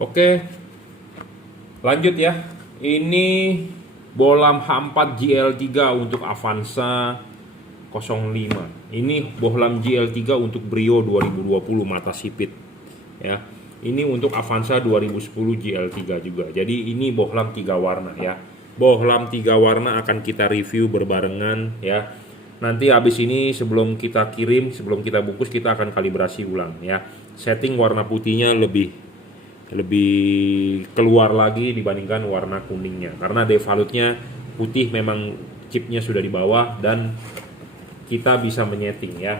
Oke, lanjut ya. Ini bohlam H4 GL3 untuk Avanza 05. Ini bohlam GL3 untuk Brio 2020 mata sipit ya. Ini untuk Avanza 2010 GL3 juga. Jadi ini bohlam 3 warna ya. Bohlam 3 warna akan kita review berbarengan ya. Nanti habis ini sebelum kita kirim, sebelum kita bungkus, kita akan kalibrasi ulang ya. Setting warna putihnya lebih keluar lagi dibandingkan warna kuningnya, karena devalutnya putih, memang chipnya sudah di bawah dan kita bisa menyeting ya.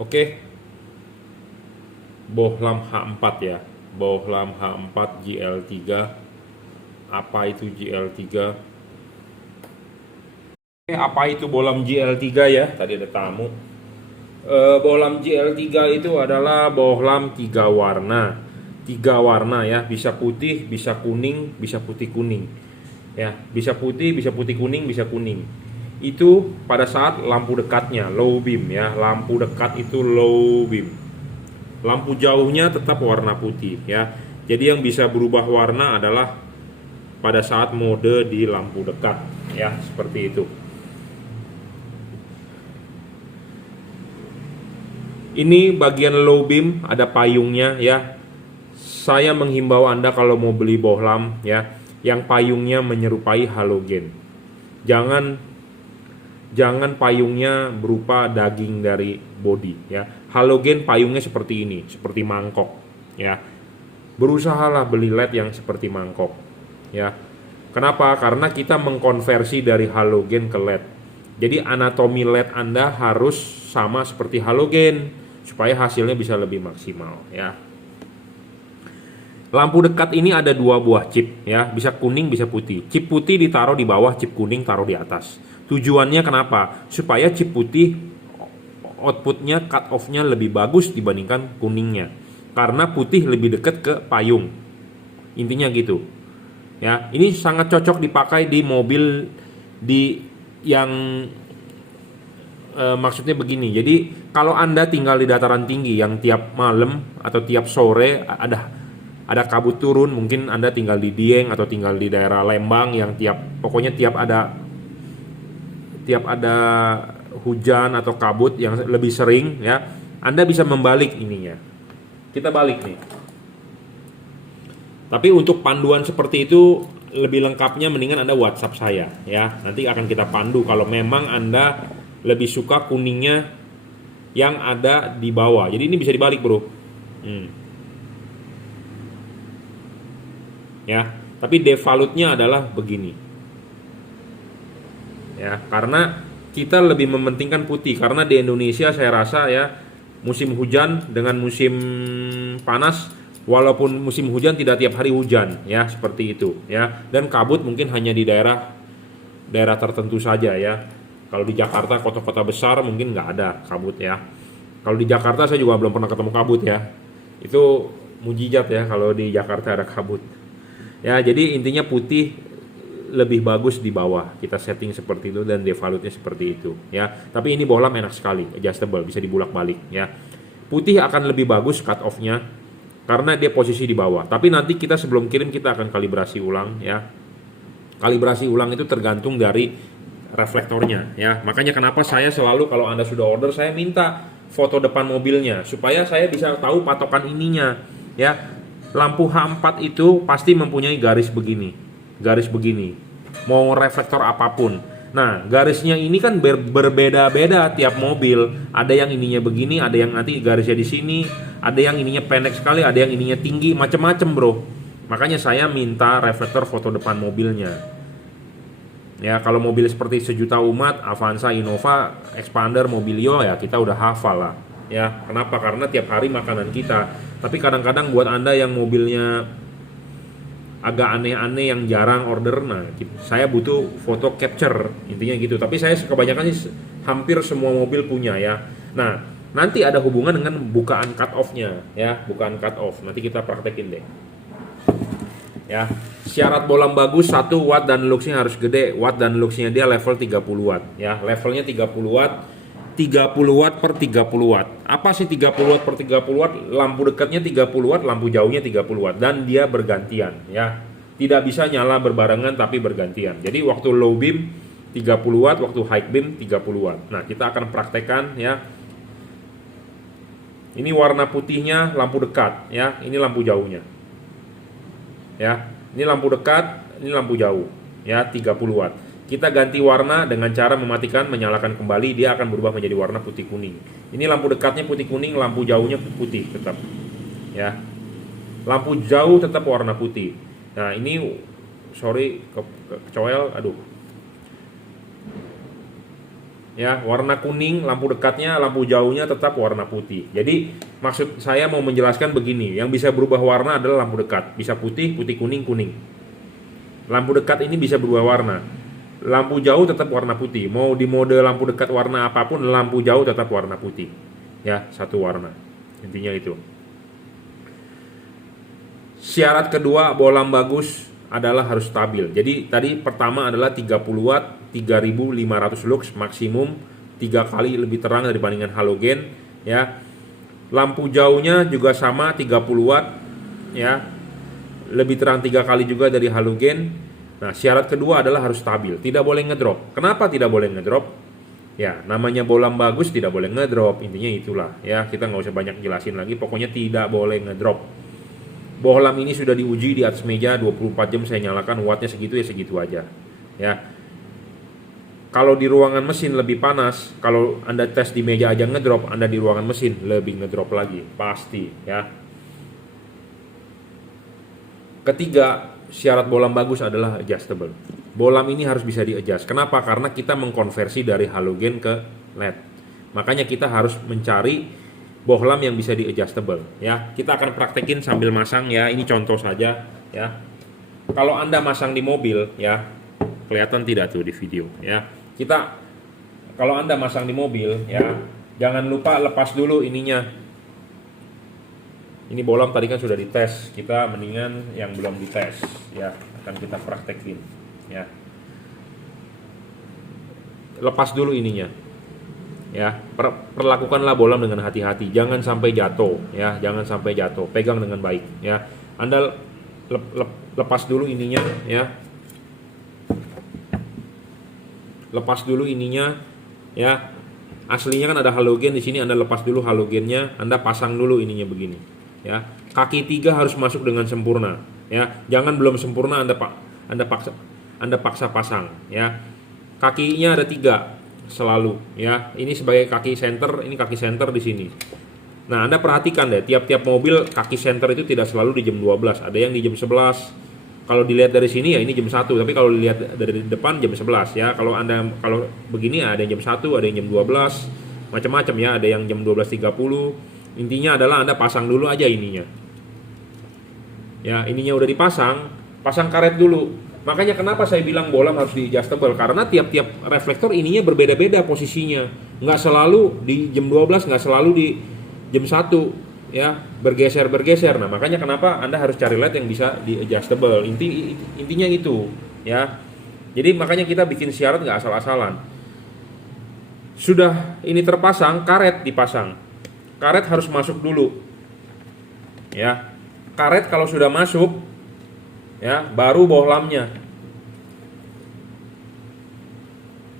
Oke, bohlam H4 ya, bohlam H4 GL3. Apa itu GL3? Apa itu bohlam GL3 ya? Tadi ada tamu. Bohlam GL3 itu adalah bohlam 3 warna. 3 warna ya, bisa putih, bisa kuning, bisa putih kuning. Ya, bisa putih, bisa putih kuning, bisa kuning. Itu pada saat lampu dekatnya low beam ya. Lampu dekat itu low beam. Lampu jauhnya tetap warna putih ya. Jadi yang bisa berubah warna adalah pada saat mode di lampu dekat ya, seperti itu. Ini bagian low beam, ada payungnya ya. Saya menghimbau Anda kalau mau beli bohlam ya, yang payungnya menyerupai halogen. Jangan payungnya berupa daging dari body ya. Halogen payungnya seperti ini, seperti mangkok ya. Berusahalah beli LED yang seperti mangkok ya. Kenapa? Karena kita mengkonversi dari halogen ke LED. Jadi anatomi LED Anda harus sama seperti halogen supaya hasilnya bisa lebih maksimal ya. Lampu dekat ini ada 2 buah chip ya, bisa kuning bisa putih. Chip putih ditaruh di bawah, chip kuning taruh di atas. Tujuannya kenapa? Supaya chip putih outputnya, cut off-nya lebih bagus dibandingkan kuningnya, karena putih lebih dekat ke payung. Intinya gitu ya. Ini sangat cocok dipakai di mobil yang maksudnya begini. Jadi kalau Anda tinggal di dataran tinggi yang tiap malam atau tiap sore ada kabut turun, mungkin Anda tinggal di Dieng atau tinggal di daerah Lembang yang pokoknya tiap ada hujan atau kabut yang lebih sering ya, Anda bisa membalik ininya. Kita balik nih. Tapi untuk panduan seperti itu lebih lengkapnya mendingan Anda WhatsApp saya ya. Nanti akan kita pandu kalau memang Anda lebih suka kuningnya yang ada di bawah. Jadi ini bisa dibalik, bro. Ya, tapi devalutnya adalah begini. Ya, karena kita lebih mementingkan putih, karena di Indonesia saya rasa ya, musim hujan dengan musim panas, walaupun musim hujan tidak tiap hari hujan ya, seperti itu ya. Dan kabut mungkin hanya di daerah tertentu saja ya. Kalau di Jakarta, kota-kota besar mungkin nggak ada kabut ya. Kalau di Jakarta saya juga belum pernah ketemu kabut ya. Itu mujizat ya kalau di Jakarta ada kabut. Ya, jadi intinya putih lebih bagus di bawah. Kita setting seperti itu dan devalutnya seperti itu ya. Tapi ini bohlam enak sekali, adjustable, bisa dibulak-balik ya. Putih akan lebih bagus cut off-nya karena dia posisi di bawah. Tapi nanti kita sebelum kirim kita akan kalibrasi ulang ya. Kalibrasi ulang itu tergantung dari reflektornya ya. Makanya kenapa saya selalu kalau Anda sudah order, saya minta foto depan mobilnya supaya saya bisa tahu patokan ininya ya. Lampu H4 itu pasti mempunyai garis begini. Garis begini. Mau reflektor apapun. Nah, garisnya ini kan berbeda-beda tiap mobil. Ada yang ininya begini, ada yang nanti garisnya di sini, ada yang ininya pendek sekali, ada yang ininya tinggi, macam-macam, bro. Makanya saya minta reflektor foto depan mobilnya. Ya, kalau mobil seperti Sejuta Umat, Avanza, Innova, Expander, Mobilio ya kita udah hafal lah. Ya, kenapa? Karena tiap hari makanan kita. Tapi kadang-kadang buat Anda yang mobilnya agak aneh-aneh yang jarang order, nah saya butuh foto capture, intinya gitu. Tapi saya kebanyakan sih hampir semua mobil punya ya. Nah, nanti ada hubungan dengan bukaan cut off-nya ya, bukaan cut off. Nanti kita praktekin deh. ya. Syarat bolam bagus 1 watt dan luxnya harus gede. Watt dan luxnya dia level 30 watt ya. Levelnya 30 watt. 30 watt per 30 watt. Apa sih 30 watt per 30 watt? Lampu dekatnya 30 watt, lampu jauhnya 30 watt dan dia bergantian ya. Tidak bisa nyala berbarengan tapi bergantian. Jadi waktu low beam 30 watt, waktu high beam 30 watt. Nah, kita akan praktekkan ya. Ini warna putihnya lampu dekat ya. Ini lampu jauhnya. Ya. Ini lampu dekat, ini lampu jauh ya, 30 watt. Kita ganti warna dengan cara mematikan, menyalakan kembali, dia akan berubah menjadi warna putih kuning. Ini lampu dekatnya putih kuning, lampu jauhnya putih tetap. Ya. Lampu jauh tetap warna putih. Nah, ini sorry kecoel, aduh. Ya, warna kuning lampu dekatnya, lampu jauhnya tetap warna putih. Jadi maksud saya mau menjelaskan begini, yang bisa berubah warna adalah lampu dekat, bisa putih, putih kuning, kuning. Lampu dekat ini bisa berubah warna. Lampu jauh tetap warna putih. Mau di mode lampu dekat warna apapun, lampu jauh tetap warna putih. Ya, satu warna. Intinya itu. Syarat kedua, bolam bagus adalah harus stabil. Jadi tadi pertama adalah 30 watt, 3500 lux maksimum, 3 kali lebih terang dibandingkan halogen ya. Lampu jauhnya juga sama 30 watt ya. Lebih terang 3 kali juga dari halogen. Nah, syarat kedua adalah harus stabil, tidak boleh ngedrop. Kenapa tidak boleh ngedrop? Ya, namanya bolam bagus tidak boleh ngedrop. Intinya itulah ya, kita nggak usah banyak jelasin lagi, pokoknya tidak boleh ngedrop. Bohlam ini sudah diuji di atas meja 24 jam saya nyalakan, wattnya segitu ya segitu aja ya. Kalau di ruangan mesin lebih panas, kalau Anda tes di meja aja ngedrop, Anda di ruangan mesin lebih ngedrop lagi pasti ya. Ketiga, syarat bohlam bagus adalah adjustable. Bohlam ini harus bisa di-adjust. Kenapa? Karena kita mengkonversi dari halogen ke LED. Makanya kita harus mencari bohlam yang bisa di-adjustable ya. Kita akan praktekin sambil masang ya. Ini contoh saja ya. Kalau Anda masang di mobil ya, kelihatan tidak tuh di video ya. Kalau Anda masang di mobil ya, jangan lupa lepas dulu ininya. Ini bohlam tadi kan sudah dites. Kita mendingan yang belum dites ya, akan kita praktekin ya. Lepas dulu ininya. Ya, perlakukanlah bohlam dengan hati-hati, jangan sampai jatuh ya, jangan sampai jatuh, pegang dengan baik ya. Anda lepas dulu ininya ya, lepas dulu ininya ya. Aslinya kan ada halogen di sini, Anda lepas dulu halogennya, Anda pasang dulu ininya begini ya. Kaki 3 harus masuk dengan sempurna ya, jangan belum sempurna Anda paksa pasang ya. Kakinya ada 3 selalu ya. Ini sebagai kaki senter, ini kaki senter di sini. Nah, Anda perhatikan deh, tiap-tiap mobil kaki senter itu tidak selalu di jam 12, ada yang di jam 11. Kalau dilihat dari sini ya ini jam 1, tapi kalau dilihat dari depan jam 11 ya. Kalau begini ada yang jam 1, ada yang jam 12, macam-macam ya, ada yang jam 12.30. Intinya adalah Anda pasang dulu aja ininya. Ya, ininya udah dipasang, pasang karet dulu. Makanya kenapa saya bilang bohlam harus di-adjustable, karena tiap-tiap reflektor ininya berbeda-beda posisinya. Nggak selalu di jam 12, nggak selalu di jam 1 ya, bergeser-bergeser. Nah, makanya kenapa Anda harus cari LED yang bisa di-adjustable. Intinya itu ya. Jadi makanya kita bikin syarat nggak asal-asalan. Sudah ini terpasang, karet dipasang. Karet harus masuk dulu ya. Karet kalau sudah masuk ya, baru bohlamnya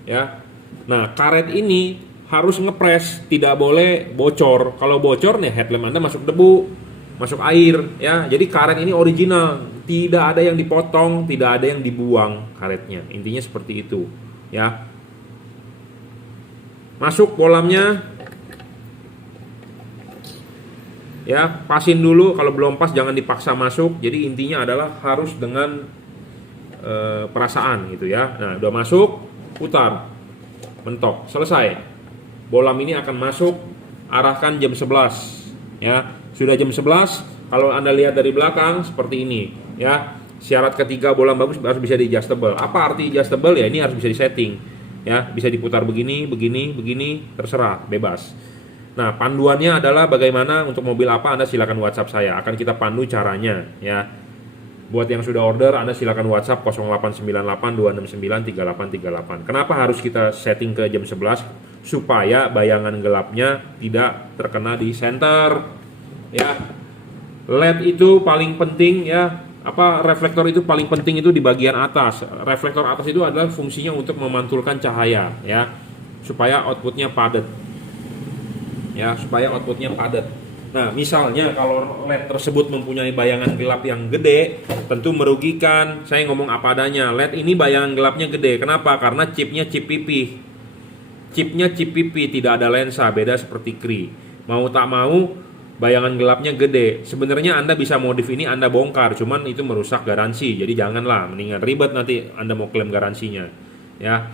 ya. Nah, karet ini harus ngepres, tidak boleh bocor. Kalau bocor nih headlamp Anda masuk debu, masuk air ya. Jadi karet ini original, tidak ada yang dipotong, tidak ada yang dibuang karetnya. Intinya seperti itu ya. Masuk bohlamnya ya, pasin dulu, kalau belum pas jangan dipaksa masuk. Jadi intinya adalah harus dengan perasaan gitu ya. Nah, udah masuk, putar, mentok, selesai. Bohlam ini akan masuk, arahkan jam 11 ya. Sudah jam 11, kalau Anda lihat dari belakang seperti ini ya. Syarat ketiga bohlam bagus harus bisa di-adjustable. Apa arti adjustable ya? Ini harus bisa disetting ya, bisa diputar begini, begini, begini, terserah, bebas. Nah, panduannya adalah bagaimana untuk mobil apa, Anda silakan WhatsApp saya, akan kita pandu caranya ya. Buat yang sudah order, Anda silakan WhatsApp 0898 269 3838. Kenapa harus kita setting ke jam 11? Supaya bayangan gelapnya tidak terkena di center. Ya. LED itu paling penting ya. Reflektor itu paling penting itu di bagian atas. Reflektor atas itu adalah fungsinya untuk memantulkan cahaya ya, supaya outputnya padat. Ya, supaya outputnya padat. Nah, misalnya kalau LED tersebut mempunyai bayangan gelap yang gede, tentu merugikan. Saya ngomong apa adanya. LED ini bayangan gelapnya gede. Kenapa? Karena chipnya chip pipih. Chipnya chip pipih, tidak ada lensa, beda seperti Cree. Mau tak mau, bayangan gelapnya gede. Sebenarnya Anda bisa modif ini, Anda bongkar, cuman itu merusak garansi. Jadi janganlah, mendingan ribet nanti Anda mau klaim garansinya. Ya.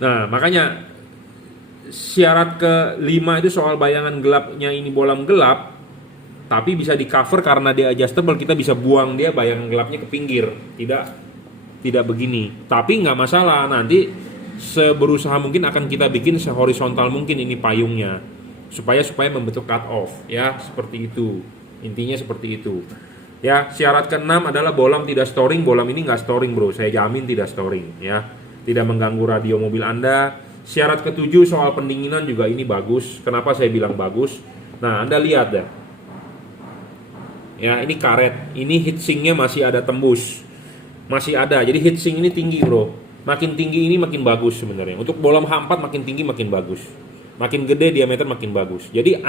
Nah, makanya syarat ke-5 itu soal bayangan gelapnya ini bolam gelap, tapi bisa di cover karena dia adjustable, kita bisa buang dia bayangan gelapnya ke pinggir, tidak begini. Tapi nggak masalah, nanti seberusaha mungkin akan kita bikin sehorizontal mungkin ini payungnya, supaya membentuk cut off ya, seperti itu. Intinya seperti itu. Ya, syarat ke-6 adalah bolam tidak storing. Bolam ini nggak storing, bro, saya jamin tidak storing ya. Tidak mengganggu radio mobil Anda. Syarat ke-7 soal pendinginan juga ini bagus. Kenapa saya bilang bagus? Nah, Anda lihat deh. Ya, ini karet. Ini heatsinknya masih ada tembus. Masih ada. Jadi heatsink ini tinggi, bro. Makin tinggi ini makin bagus sebenarnya. Untuk bolam H4 makin tinggi makin bagus. Makin gede diameter makin bagus. Jadi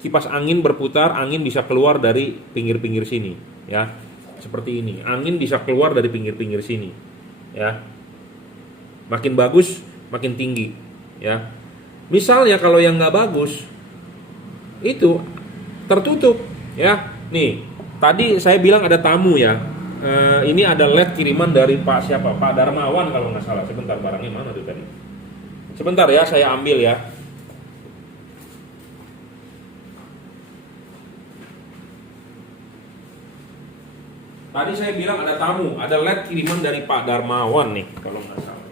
kipas angin berputar, angin bisa keluar dari pinggir-pinggir sini, ya. Seperti ini. Angin bisa keluar dari pinggir-pinggir sini. Ya. Makin bagus, makin tinggi, ya. Misalnya kalau yang nggak bagus itu tertutup, ya. Nih, tadi saya bilang ada tamu ya. Ini ada LED kiriman dari Pak siapa? Pak Darmawan kalau nggak salah. Sebentar, barangnya mana tuh tadi? Sebentar ya, saya ambil ya. Tadi saya bilang ada tamu, ada LED kiriman dari Pak Darmawan nih, kalau nggak salah.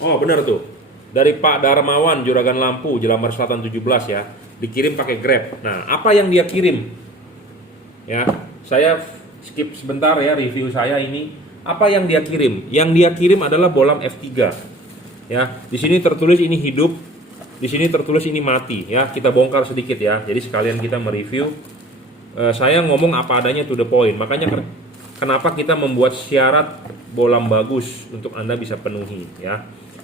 Oh benar tuh, dari Pak Darmawan, Juragan Lampu, Jelambar Selatan 17 ya, dikirim pakai Grab. Nah, apa yang dia kirim? Ya, saya skip sebentar ya review saya ini. Apa yang dia kirim? Yang dia kirim adalah bolam F3. Ya, di sini tertulis ini hidup, di sini tertulis ini mati. Ya, kita bongkar sedikit ya. Jadi sekalian kita mereview. Saya ngomong apa adanya to the point. Makanya kenapa kita membuat syarat bolam bagus untuk Anda bisa penuhi ya.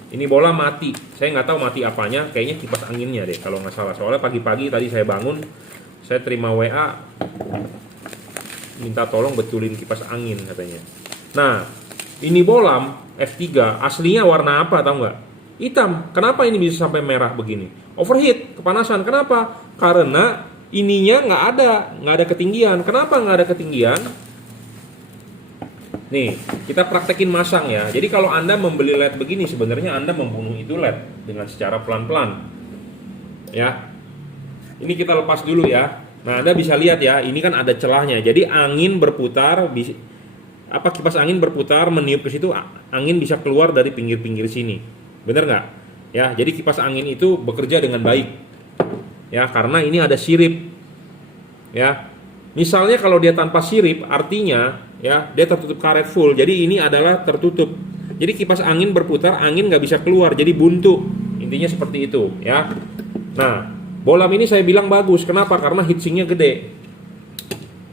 Ini bola mati, saya nggak tahu mati apanya, kayaknya kipas anginnya deh kalau nggak salah. Soalnya pagi-pagi tadi saya bangun, saya terima WA, minta tolong betulin kipas angin katanya. Nah, ini bolam F3, aslinya warna apa tahu nggak? Hitam. Kenapa ini bisa sampai merah begini? Overheat, kepanasan. Kenapa? Karena ininya nggak ada ketinggian. Kenapa nggak ada ketinggian? Nih, kita praktekin masang ya. Jadi kalau Anda membeli LED begini, sebenarnya Anda membunuh itu LED dengan secara pelan-pelan. Ya. Ini kita lepas dulu ya. Nah, Anda bisa lihat ya, ini kan ada celahnya. Jadi angin berputar, kipas angin berputar meniup ke situ, angin bisa keluar dari pinggir-pinggir sini. Bener nggak? Ya, jadi kipas angin itu bekerja dengan baik. Ya, karena ini ada sirip. Ya. Misalnya kalau dia tanpa sirip, artinya ya dia tertutup karet full. Jadi ini adalah tertutup. Jadi kipas angin berputar, angin nggak bisa keluar, jadi buntu. Intinya seperti itu, ya. Nah, bolam ini saya bilang bagus. Kenapa? Karena heatsinknya gede.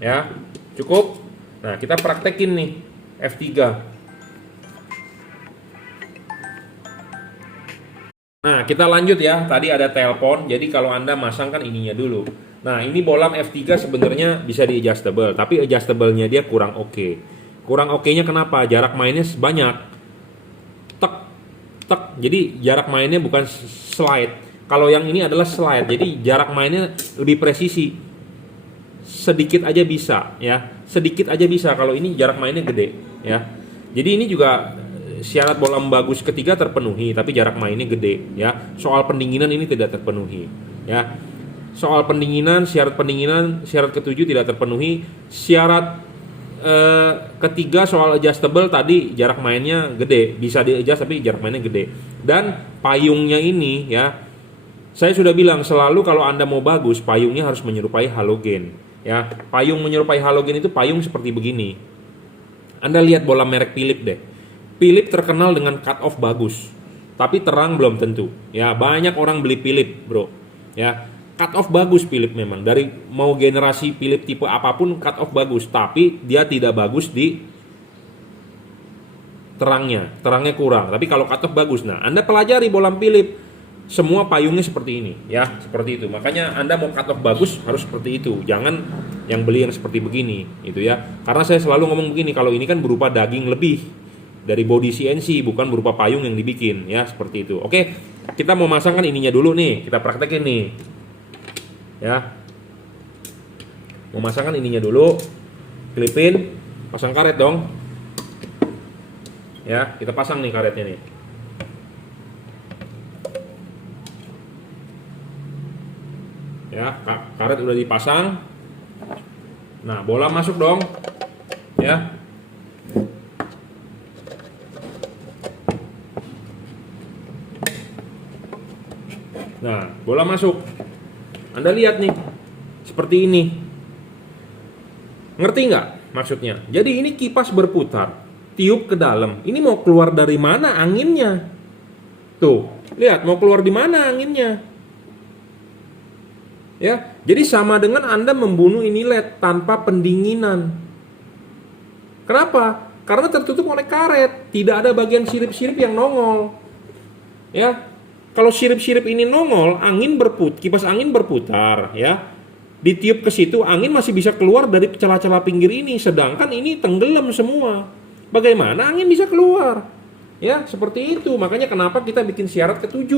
Ya, cukup. Nah, kita praktekin nih F3. Nah, kita lanjut ya. Tadi ada telepon. Jadi kalau Anda masang kan ininya dulu. Nah, ini bolam F3 sebenarnya bisa di adjustable, tapi adjustable-nya dia kurang oke. Kurang oke-nya kenapa? Jarak mainnya banyak. Tek. Jadi jarak mainnya bukan slide. Kalau yang ini adalah slide. Jadi jarak mainnya lebih presisi. Sedikit aja bisa, ya. Sedikit aja bisa kalau ini jarak mainnya gede, ya. Jadi ini juga syarat bolam bagus ketiga terpenuhi, tapi jarak mainnya gede, ya. Soal pendinginan ini tidak terpenuhi, ya. Soal pendinginan, syarat ke-7 tidak terpenuhi. Syarat ketiga soal adjustable tadi jarak mainnya gede, bisa di-adjust tapi jarak mainnya gede. Dan payungnya ini ya, saya sudah bilang selalu kalau Anda mau bagus, payungnya harus menyerupai halogen. Ya, payung menyerupai halogen itu payung seperti begini. Anda lihat bola merek Philips deh. Philips terkenal dengan cut off bagus, tapi terang belum tentu. Ya, banyak orang beli Philips, bro. Ya, cut off bagus Philips memang. Dari mau generasi Philips tipe apapun cut off bagus, tapi dia tidak bagus di terangnya kurang. Tapi kalau cut off bagus. Nah, Anda pelajari bola Philips, semua payungnya seperti ini, ya, seperti itu. Makanya Anda mau cut off bagus harus seperti itu. Jangan yang beli yang seperti begini, itu ya. Karena saya selalu ngomong begini, kalau ini kan berupa daging lebih dari body CNC, bukan berupa payung yang dibikin, ya, seperti itu. Oke, kita mau masangkan ininya dulu nih, kita praktekin nih. Ya. Mau masangkan ininya dulu. Klipin, pasang karet dong. Ya, kita pasang nih karetnya nih. Ya, karet udah dipasang. Nah, bola masuk dong. Ya. Nah, bola masuk. Anda lihat nih, seperti ini. Ngerti nggak maksudnya? Jadi ini kipas berputar, tiup ke dalam. Ini mau keluar dari mana anginnya? Tuh, lihat mau keluar di mana anginnya. Ya, jadi sama dengan Anda membunuh ini LED tanpa pendinginan. Kenapa? Karena tertutup oleh karet, tidak ada bagian sirip-sirip yang nongol. Ya, kalau sirip-sirip ini nongol, kipas angin berputar, ya. Ditiup ke situ, angin masih bisa keluar dari celah-celah pinggir ini, sedangkan ini tenggelam semua. Bagaimana angin bisa keluar? Ya, seperti itu. Makanya kenapa kita bikin syarat ke-7.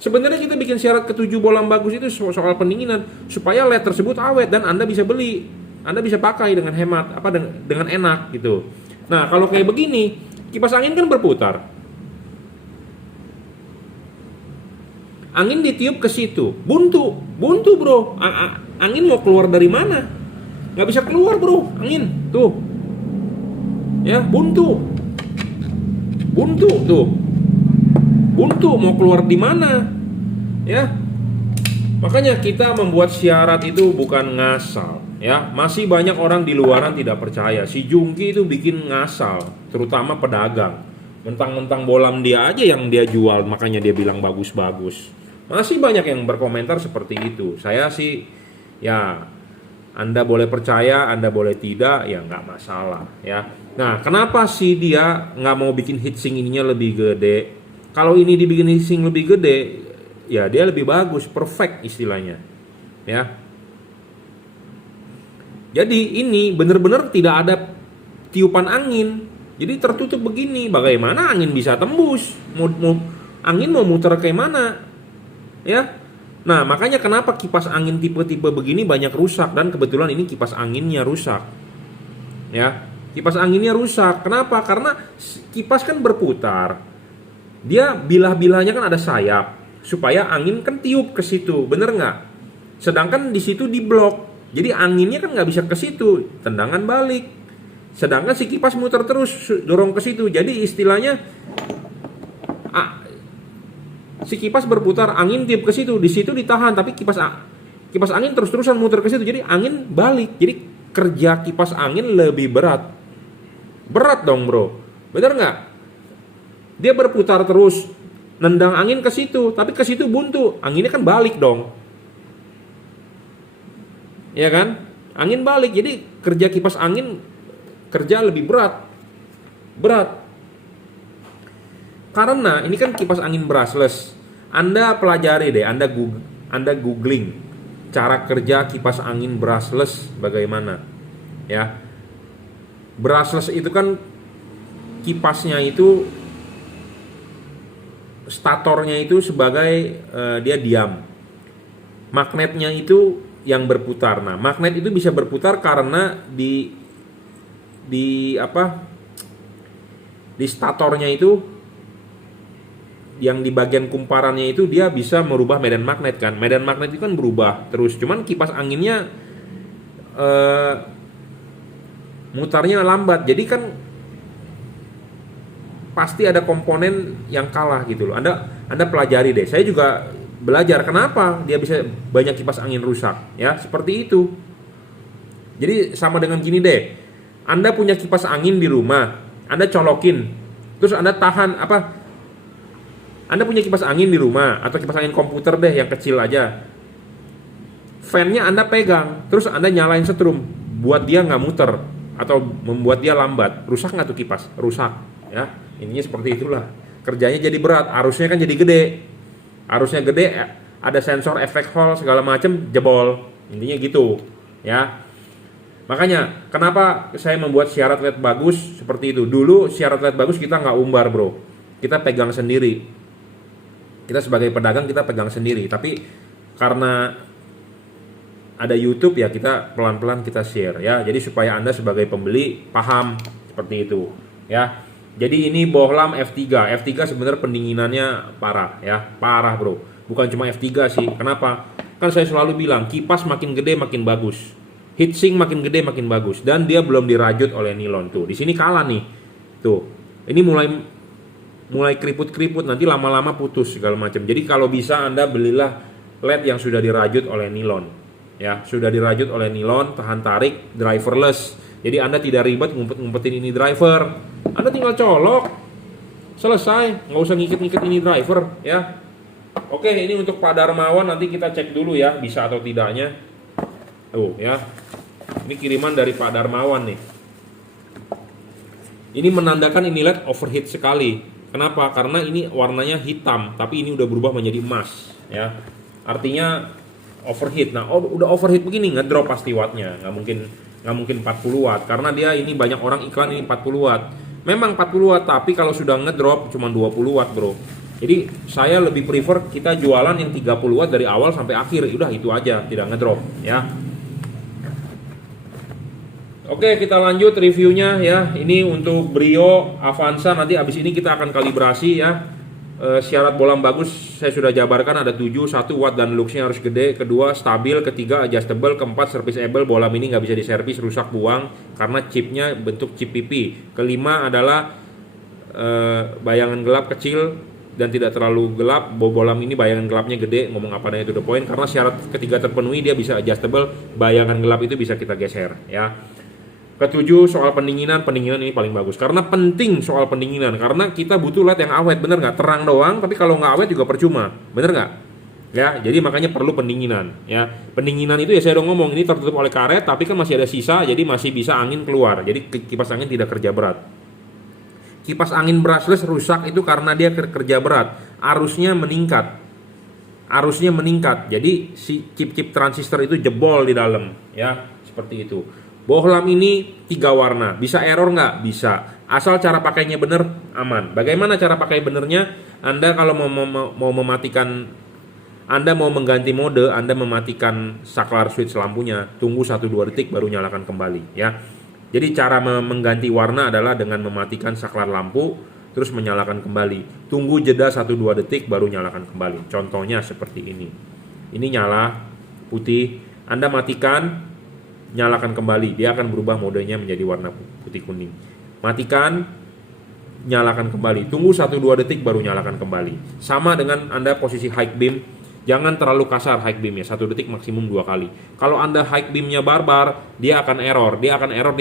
Sebenarnya kita bikin syarat ke-7 bola bagus itu soal pendinginan supaya LED tersebut awet dan Anda bisa beli. Anda bisa pakai dengan hemat, dengan enak gitu. Nah, kalau kayak begini, kipas angin kan berputar. Angin ditiup ke situ, buntu bro. Angin mau keluar dari mana? Nggak bisa keluar bro, angin tuh. Ya, buntu tuh. Buntu mau keluar di mana? Ya, makanya kita membuat syarat itu bukan ngasal. Ya, masih banyak orang di luaran tidak percaya. Si Jungki itu bikin ngasal, terutama pedagang. Mentang-mentang bolam dia aja yang dia jual, makanya dia bilang bagus-bagus. Masih banyak yang berkomentar seperti itu. Saya sih, ya, Anda boleh percaya, Anda boleh tidak, ya nggak masalah, ya. Nah, kenapa sih dia nggak mau bikin heatsink ininya lebih gede? Kalau ini dibikin heatsink lebih gede, ya dia lebih bagus, perfect istilahnya, ya. Jadi ini benar-benar tidak ada tiupan angin. Jadi tertutup begini, bagaimana angin bisa tembus? Angin mau muter kayak mana? Ya. Nah, makanya kenapa kipas angin tipe-tipe begini banyak rusak, dan kebetulan ini kipas anginnya rusak. Ya, kipas anginnya rusak. Kenapa? Karena kipas kan berputar. Dia bilah-bilahnya kan ada sayap supaya angin kan tiup ke situ, bener nggak? Sedangkan di situ diblok. Jadi anginnya kan nggak bisa ke situ, tendangan balik. Sedangkan si kipas muter terus dorong ke situ. Jadi istilahnya si kipas berputar, angin tiup ke situ, di situ ditahan, tapi kipas angin terus-terusan muter ke situ. Jadi angin balik. Jadi kerja kipas angin lebih berat. Berat dong, bro. Bener nggak? Dia berputar terus, nendang angin ke situ, tapi ke situ buntu. Anginnya kan balik dong. Ya kan? Angin balik. Jadi kerja kipas angin kerja lebih berat. Karena ini kan kipas angin brushless. Anda pelajari deh, Anda googling cara kerja kipas angin brushless bagaimana. Ya. Brushless itu kan kipasnya itu statornya itu sebagai dia diam. Magnetnya itu yang berputar. Nah, magnet itu bisa berputar karena di statornya itu, yang di bagian kumparannya itu dia bisa merubah medan magnet kan. Medan magnet itu kan berubah terus. Cuman kipas anginnya mutarnya lambat. Jadi kan pasti ada komponen yang kalah gitu loh. Anda pelajari deh. Saya juga belajar kenapa dia bisa banyak kipas angin rusak, ya, seperti itu. Jadi sama dengan gini deh. Anda punya kipas angin di rumah, Anda colokin, terus Anda tahan Anda punya kipas angin di rumah atau kipas angin komputer deh yang kecil aja. Fan-nya Anda pegang, terus Anda nyalain setrum, buat dia nggak muter atau membuat dia lambat. Rusak nggak tuh kipas? Rusak, ya. Intinya seperti itulah. Kerjanya jadi berat, arusnya kan jadi gede. Arusnya gede, ada sensor efek Hall segala macem, jebol. Intinya gitu, ya. Makanya kenapa saya membuat syarat LED bagus seperti itu. Dulu syarat LED bagus kita nggak umbar, bro. Kita pegang sendiri. Kita sebagai pedagang kita pegang sendiri. Tapi karena ada YouTube ya, kita pelan-pelan kita share ya. Jadi supaya Anda sebagai pembeli paham seperti itu, ya. Jadi ini bohlam F3. F3 sebenarnya pendinginannya parah ya, parah bro. Bukan cuma F3 sih. Kenapa? Kan saya selalu bilang kipas makin gede makin bagus. Heatsink makin gede makin bagus. Dan dia belum dirajut oleh nilon tuh. Di sini kalah nih. Tuh. Ini mulai keriput-keriput, nanti lama-lama putus segala macam. Jadi kalau bisa Anda belilah LED yang sudah dirajut oleh nilon. Ya, sudah dirajut oleh nilon, tahan tarik, driverless. Jadi Anda tidak ribet ngumpet-ngumpetin ini driver. Anda tinggal colok. Selesai, nggak usah ngikit-ngikit ini driver, ya. Oke, ini untuk Pak Darmawan nanti kita cek dulu ya, bisa atau tidaknya. Tuh, ya. Ini kiriman dari Pak Darmawan nih. Ini menandakan ini LED overheat sekali. Kenapa? Karena ini warnanya hitam, tapi ini udah berubah menjadi emas, ya. Artinya overheat. Nah, udah overheat begini ngedrop pasti wattnya, nggak mungkin 40 watt karena dia ini banyak orang iklan ini 40 watt. Memang 40 watt, tapi kalau sudah ngedrop cuma 20 watt, bro. Jadi saya lebih prefer kita jualan yang 30 watt dari awal sampai akhir. Udah itu aja, tidak ngedrop, ya. Oke, kita lanjut reviewnya ya. Ini untuk Brio Avanza, nanti abis ini kita akan kalibrasi ya. Syarat bohlam bagus saya sudah jabarkan, ada 7, 1 watt dan luxnya harus gede, kedua stabil, ketiga adjustable, keempat serviceable, bohlam ini nggak bisa diservis, rusak, buang karena chipnya bentuk chip PP, kelima adalah bayangan gelap kecil dan tidak terlalu gelap, bohlam ini bayangan gelapnya gede, ngomong apa adanya to the point, karena syarat ketiga terpenuhi dia bisa adjustable, bayangan gelap itu bisa kita geser ya. Ketujuh, soal pendinginan ini paling bagus. Karena penting soal pendinginan. Karena kita butuh LED yang awet, bener nggak? Terang doang, tapi kalau nggak awet juga percuma. Bener nggak? Ya, jadi makanya perlu pendinginan. Ya, pendinginan itu ya saya udah ngomong, ini tertutup oleh karet, tapi kan masih ada sisa, jadi masih bisa angin keluar. Jadi kipas angin tidak kerja berat. Kipas angin brushless rusak itu karena dia kerja berat. Arusnya meningkat. Jadi si chip-chip transistor itu jebol di dalam. Ya, seperti itu. Bohlam ini 3 warna, bisa error nggak? Bisa, asal cara pakainya bener, aman. Bagaimana cara pakai benernya? Anda kalau mau mematikan, Anda mau mengganti mode, Anda mematikan saklar switch lampunya, tunggu 1-2 detik baru nyalakan kembali ya. Jadi cara mengganti warna adalah dengan mematikan saklar lampu, terus menyalakan kembali. Tunggu jeda 1-2 detik baru nyalakan kembali. Contohnya seperti ini. Ini nyala putih, Anda matikan, nyalakan kembali, dia akan berubah modenya menjadi warna putih kuning. Matikan, nyalakan kembali, tunggu 1-2 detik baru nyalakan kembali. Sama dengan Anda posisi high beam, jangan terlalu kasar high beamnya, 1 detik maksimum 2 kali. Kalau Anda high beamnya barbar, dia akan error, dia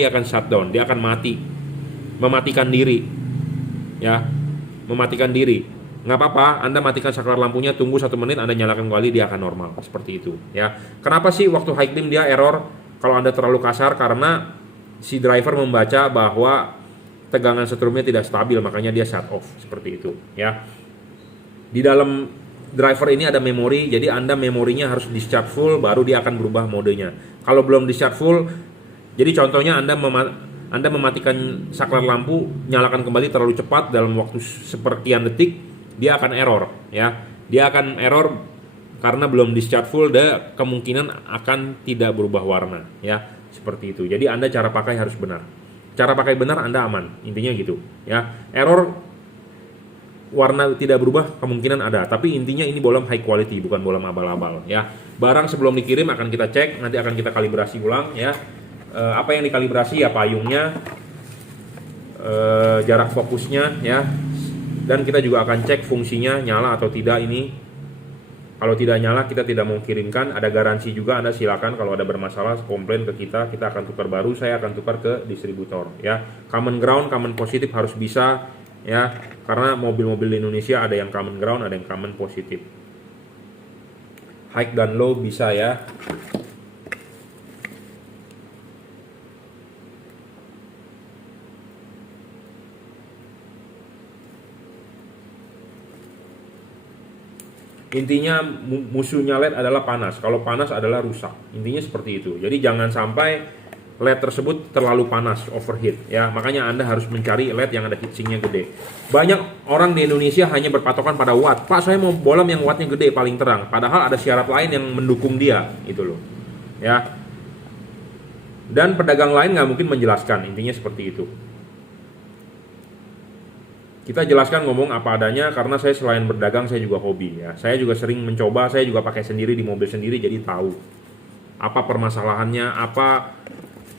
akan shutdown, dia akan mati, mematikan diri, ya, mematikan diri. Nggak apa-apa, Anda matikan saklar lampunya, tunggu 1 menit, Anda nyalakan kembali, dia akan normal, seperti itu, ya. Kenapa sih waktu high beam dia error? Kalau Anda terlalu kasar, karena si driver membaca bahwa tegangan setrumnya tidak stabil, makanya dia shut off seperti itu ya. Di dalam driver ini ada memori, jadi Anda memorinya harus discharge full baru dia akan berubah modenya. Kalau belum discharge full, jadi contohnya Anda mematikan saklar lampu, nyalakan kembali terlalu cepat dalam waktu seperkian detik, dia akan error ya. Dia akan error karena belum discharge full, dia kemungkinan akan tidak berubah warna ya, seperti itu. Jadi Anda cara pakai harus benar. Cara pakai benar Anda aman, intinya gitu ya. Error warna tidak berubah kemungkinan ada, tapi intinya ini bohlam high quality, bukan bohlam abal-abal ya. Barang sebelum dikirim akan kita cek, nanti akan kita kalibrasi ulang ya. Apa yang dikalibrasi ya, payungnya, jarak fokusnya ya, dan kita juga akan cek fungsinya nyala atau tidak ini. Kalau tidak nyala kita tidak mau kirimkan, ada garansi juga. Anda silakan kalau ada bermasalah komplain ke kita akan tukar baru, saya akan tukar ke distributor ya. Common ground, common positif harus bisa ya, karena mobil-mobil di Indonesia ada yang common ground, ada yang common positif. High dan low bisa ya. Intinya musuhnya LED adalah panas. Kalau panas adalah rusak. Intinya seperti itu. Jadi jangan sampai LED tersebut terlalu panas, overheat ya. Makanya Anda harus mencari LED yang ada heatsinknya gede. Banyak orang di Indonesia hanya berpatokan pada watt. Pak, saya mau bolam yang wattnya gede paling terang. Padahal ada syarat lain yang mendukung dia, gitu loh. Ya. Dan pedagang lain nggak mungkin menjelaskan. Intinya seperti itu. Kita jelaskan ngomong apa adanya karena saya selain berdagang saya juga hobi ya. Saya juga sering mencoba, saya juga pakai sendiri di mobil sendiri jadi tahu apa permasalahannya,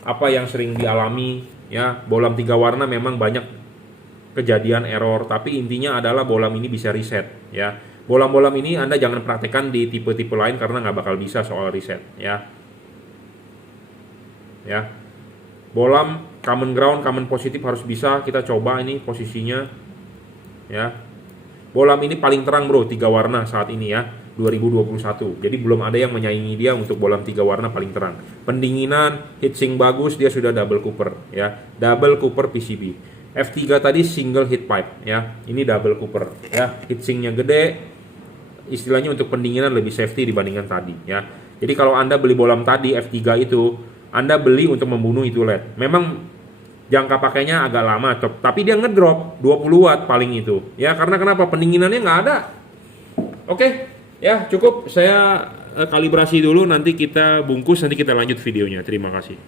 apa yang sering dialami ya. Bolam 3 warna memang banyak kejadian error, tapi intinya adalah bolam ini bisa reset ya. Bolam-bolam ini Anda jangan praktekkan di tipe-tipe lain karena nggak bakal bisa soal reset ya. Ya. Bolam common ground, common positif harus bisa. Kita coba ini posisinya. Ya, bolam ini paling terang bro, 3 warna saat ini ya, 2021. Jadi belum ada yang menyaingi dia untuk bolam 3 warna paling terang. Pendinginan, heatsink bagus, dia sudah double cooper ya, double cooper PCB. F3 tadi single heat pipe ya, ini double cooper ya, heatsinknya gede, istilahnya untuk pendinginan lebih safety dibandingkan tadi ya. Jadi kalau Anda beli bolam tadi F3 itu, Anda beli untuk membunuh itu LED. Memang jangka pakainya agak lama, tapi dia ngedrop 20 watt paling itu. Ya, karena kenapa? Pendinginannya nggak ada. Oke, ya cukup. Saya kalibrasi dulu, nanti kita bungkus, nanti kita lanjut videonya. Terima kasih.